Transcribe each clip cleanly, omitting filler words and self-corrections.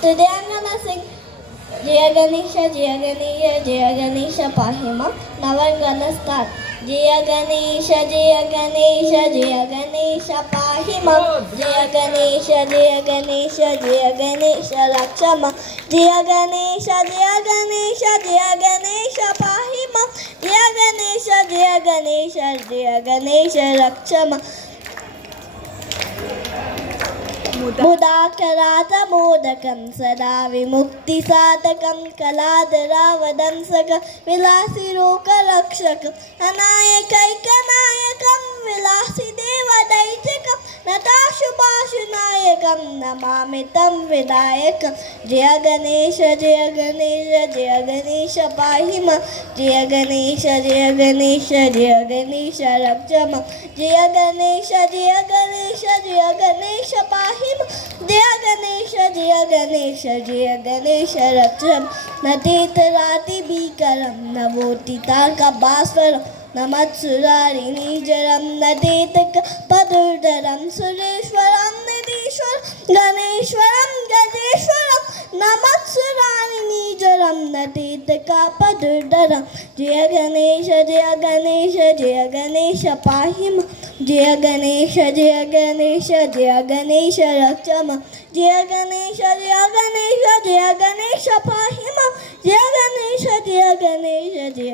Today I'm gonna sing Jaya Ganesha, Jaya Ganesha, Jaya Ganesha Pahima. Now I'm gonna start. Jaya Ganesha, Jaya Ganesha, Jaya Ganesha Pahima. Jaya Ganesha, Jaya Ganesha, Jaya Ganesha Lakshama. Jaya Ganesha, Jaya Ganesha, Jaya Ganesha Pahima. Jaya Ganesha, Jaya Ganesha, Jaya Ganesha Lakshama. मुदाकरात मोदकं सदा विमुक्तिसाधकं कलाधरावदंसक विलासिरोगरक्षकं अनायकैकनायकं विलासिदेवदैत्यकं नताशुभाशुनायकं नमामि तं विनायकं जय गणेश जय गणेश जय गणेश पाहि मां जय गणेश जय गणेश जय गणेश रक्ष मां जय गणेश जय गणेश जय गणेश पाहि जय गणेश जय गणेश जय गणेश रक्षम नतीतराति भीकरं नवोतितार्कभास्वरं नमत्सुरारिणीजरं नतीतक पदुर्धरं सुरेश्वरं निधीश्वरं गणेश्वरं गजेश्वरं नमत्सुरारिणीजरं नतीतक पदुर्धरं जय गणेश जय गणेश जय गणेश पाहि मां जय गणेश जय गणेश जय गणेश रक्षम जय गणेश जय गणेश जय गणेश पाहि मां जय गणेश जय गणेश जय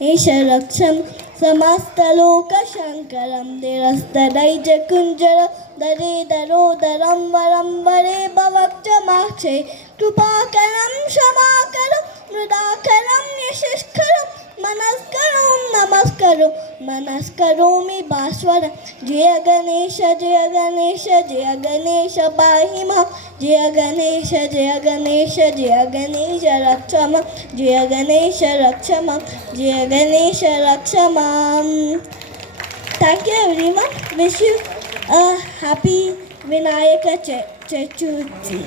गणेश रक्षम समस्तलोकशङ्करं निरस्तदैजकुञ्जरं दरेदरोदरं वरं वरे भवक्षमाक्षे कृपाकरं क्षमाकरं मृदाकरं यशस्करं मनस्करोमि भास्वरं जय गणेश जय गणेश जय गणेश पाहि मां जय गणेश जय गणेश जय गणेश रक्ष मां जय गणेश रक्ष मां जय गणेश रक्ष मां. Thank you everyone. Wish you a happy Vinayaka Chaturthi.